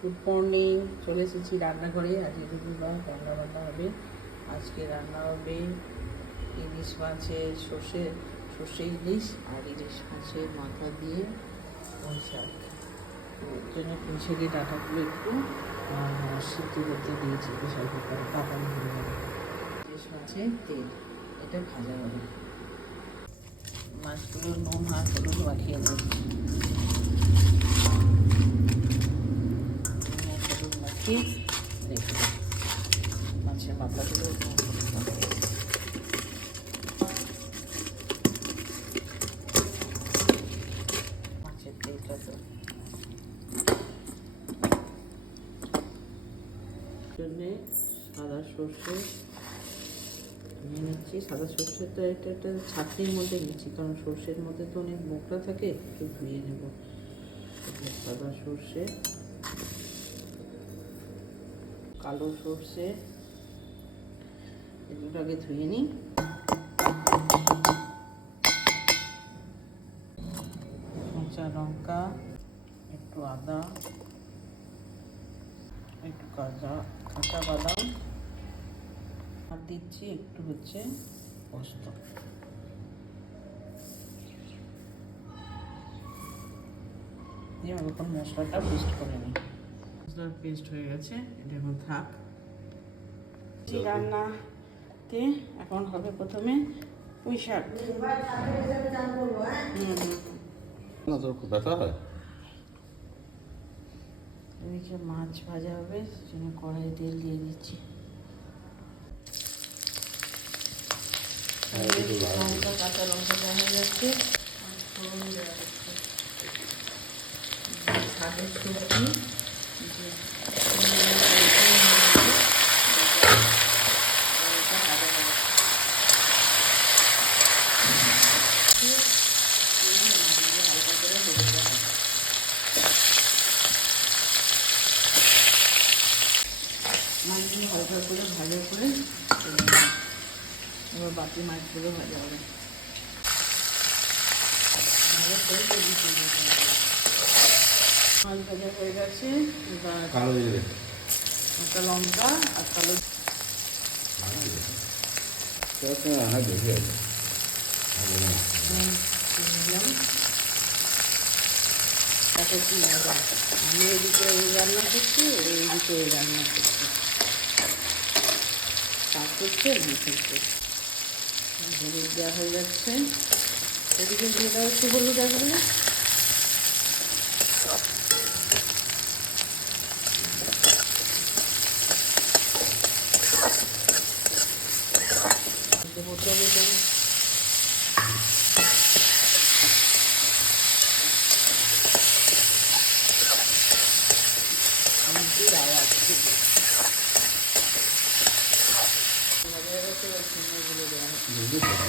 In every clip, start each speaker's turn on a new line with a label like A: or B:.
A: Good morning চলে এসেছি রান্নাঘরে। আজকে রবিবার রান্না বান্না হবে। আজকে রান্না হবে ইলিশ মাছের সর্ষে সর্ষে ইলিশ আর ইলিশ মাছের মাথা দিয়ে পুঁই শাক। ওর জন্য পুঁই শাকের ডাঁটাগুলো একটু সিদ্ধ করতে দিয়েছি প্রেশার কুকারে কাঁপানো হয়ে যাবে ইলিশ মাছের তেল, এটা ভাজা হবে। মাছগুলো নুন, হাত হলুদ মাখিয়ে দেবো মাছের মাথাগুলো তো সাদা সর্ষে নিয়ে নিচ্ছি। সাদা সর্ষেটা এটা একটা ছাঁকনির মধ্যে নিচ্ছি, কারণ সর্ষের মধ্যে তো অনেক মোকরা থাকে, একটু ধুয়ে নেব। সাদা সর্ষে কালো সর্ষে এগুলো আগে ধুয়ে নিই। কাঁচা লঙ্কা, একটু আদা, একটু কাঁচা কাঁচা বাদাম, আর দিচ্ছি একটু হচ্ছে পোস্ত। দিয়ে এখন মশলাটা পেস্ট করে নিই। মশলার পেস্ট হয়ে গেছে এটা এখন থাক। রান্নাতে এখন হবে প্রথমে পুঁই শাক। হুম হুম হুম।
B: না তোর খুব ব্যথা হয়?
A: এদিকে মাছ ভাজা হবে সেজন্য কড়াই তেল দিয়ে দিচ্ছি। লঙ্কা কাঁচা লঙ্কা হয়ে যাচ্ছে শাকের সবজি। মাছগুলো হালকা করে ভাজা করে। এবার বাকি মাছগুলো ভাজা হবে ভাজা করে। মাছ ভাজা হয়ে গেছে এবার
B: কালো জিরে
A: কাঁচা লঙ্কা আর কালো তারপর কি আমি এদিকে এই রান্না করছি এইদিকে এই রান্না করছি শাক করছে করছি হলুদ দেওয়া হয়ে যাচ্ছে এদিকে দিয়ে দেওয়া হচ্ছে হলুদ একবারে দেবো টমেটো আমিটির আওয়াজ শুধু ভাজা হয়ে গেছে এবার চিংড়িগুলো দেওয়া হবে
B: যদি সবজি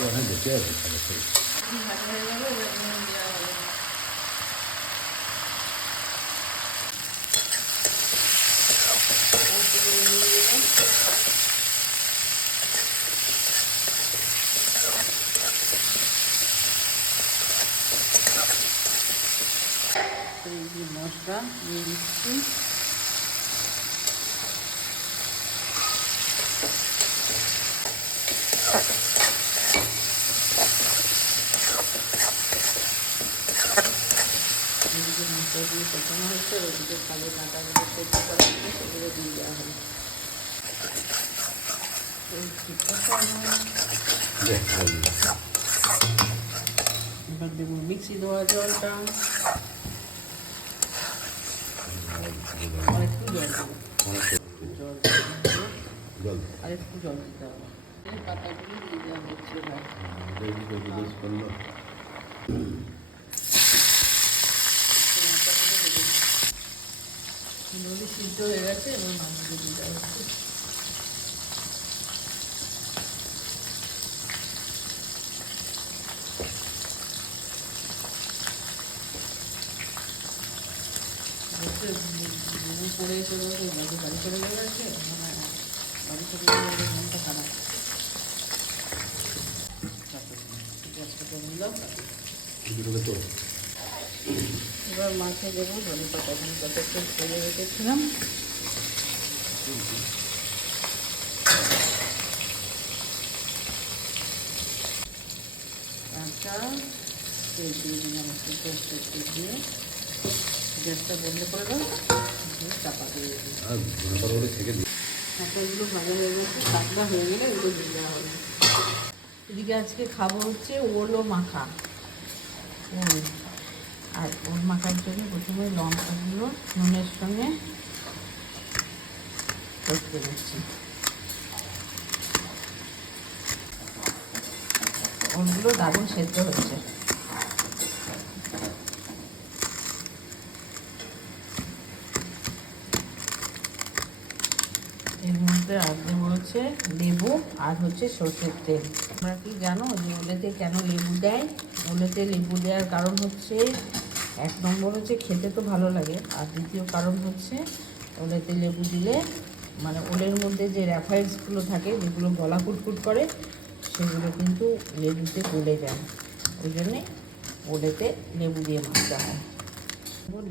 B: অনেক বেশি আছে তাহলে সেই।
A: ভাজা হয়ে গেল এবার নুন দেওয়া হবে অল্প করে নুন দিলাম এই যে মশলা দিয়ে দিচ্ছি। দিয়ে কষানো হচ্ছে ওদিকে কালো ডাঁটাগুলো সেদ্ধ করা হচ্ছে সেগুলো দিয়ে দেওয়া
B: বলি।
A: এবার দেবো মিক্সি দেওয়া জলটা। আর জল দিতে হবে। পাতাগুলো দিয়ে দেওয়া হচ্ছে সিদ্ধ হয়ে গেছে এবার মাছগুলো দিয়ে দেওয়া হচ্ছে বলছে, ঘুমু পড়ে এসে বলছে, বাড়ি বাড়ি চলে গেছে মানে বাড়ি চলে গেলে মনটা খারাপ এবার মাছে দেবো ধনে পাতা ধনে পাতা একটু ফেলে রেখেছিলাম কাঁচা তেল দিয়ে দিলাম একটু পোস্ত গ্যাসটা বন্ধ করে দাও হয়ে গেলে এদিকে আজকে খাব হচ্ছে ওলো মাখা। আর ওল মাখার জন্য প্রথমে লঙ্কাগুলো নুনের সঙ্গে করতে দিচ্ছি ওলগুলো দারুণ সেদ্ধ হচ্ছে এর মধ্যে আর দেবো হচ্ছে লেবু আর হচ্ছে সর্ষের তেল। তোমরা কি জানো যে ওলেতে কেন লেবু দেয়? ওলেতে লেবু দেওয়ার কারণ হচ্ছে, এক নম্বর হচ্ছে খেতে তো ভালো লাগে, আর দ্বিতীয় কারণ হচ্ছে ওলেতে লেবু দিলে মানে ওলের মধ্যে যে র্যাফাইডসগুলো থাকে, যেগুলো গলা কুটকুট করে, সেগুলো কিন্তু লেবুতে গলে যায়। ওই জন্যে ওলেতে লেবু দিয়ে মাখতে হয়।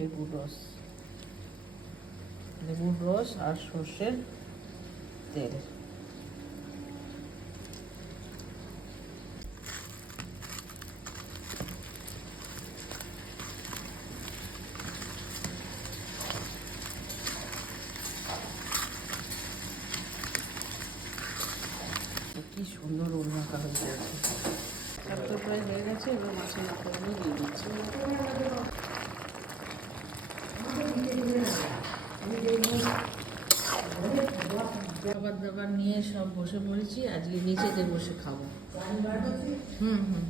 A: লেবুর রস। লেবুর রস আর সর্ষের তেল কি সুন্দর ওল মাখা গেছে সব তো প্রায় হয়ে গেছে এবার মাছের মাথাগুলো দিয়ে দিচ্ছি খাবার দাবার নিয়ে সব বসে পড়েছি আজকে নিচেতে বসে খাব। হুম হুম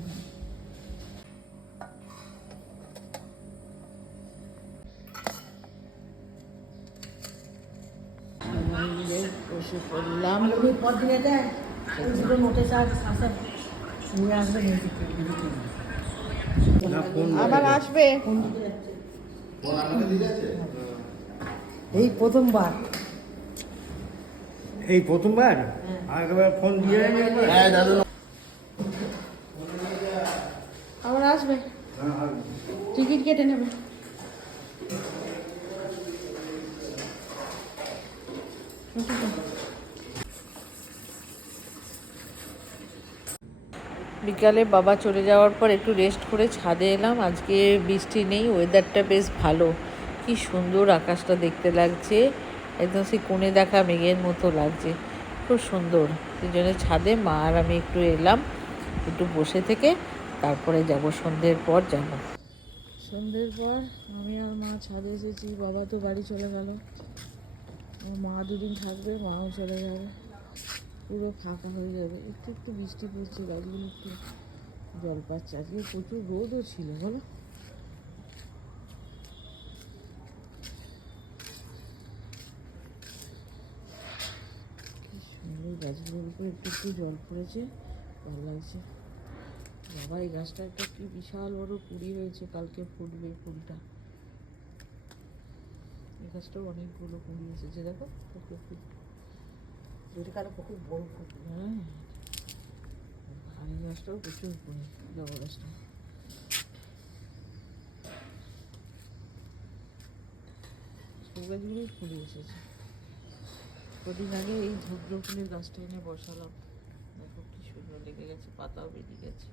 A: সবাই মিলে বসে পড়লাম আবার আসবে?
C: এই প্রথমবার।
D: এই প্রথমবার? আর একবার ফোন দিয়ে নেন একবার।
A: আবার আসবে? টিকিট কেটে নেবে। বিকালে বাবা চলে যাওয়ার পর একটু রেস্ট করে ছাদে এলাম। আজকে বৃষ্টি নেই ওয়েদারটা বেশ ভালো। কি সুন্দর আকাশটা দেখতে লাগছে। একদম সেই কোণে দেখা মেঘের মতো লাগছে। খুব সুন্দর। সেই জন্য ছাদে মা আর আমি একটু এলাম, একটু বসে থেকে তারপরে যাব সন্ধ্যের পর যাব। সন্ধ্যের পর আমি আর মা ছাদে এসেছি, বাবা তো বাড়ি চলে গেল। মা দুদিন থাকবে, মাও চলে যাবে। পুরো ফাঁকা হয়ে যাবে। একটু একটু বৃষ্টি পড়ছে, গাছগুলো একটু জল পাচ্ছে। আজকে প্রচুর রোদও ছিল, বলো? সুন্দর গাছগুলোর একটু একটু জল পড়েছে, ভালো লাগছে। বাবা, এই গাছটা একটা কি বিশাল বড় কুড়ি হয়েছে, কালকে ফুটবে ফুলটা। এই গাছটাও অনেকগুলো কুড়ি এসেছে, দেখো কত ফুল হ্যাঁ গাছটাও প্রচুর গাছটা ফুলে এসেছে। কদিন আগে এই ধুদ্র ফুলের গাছটা এনে বসালাম। দেখো কি সুন্দর লেগে গেছে, পাতাও বেরিয়ে গেছে।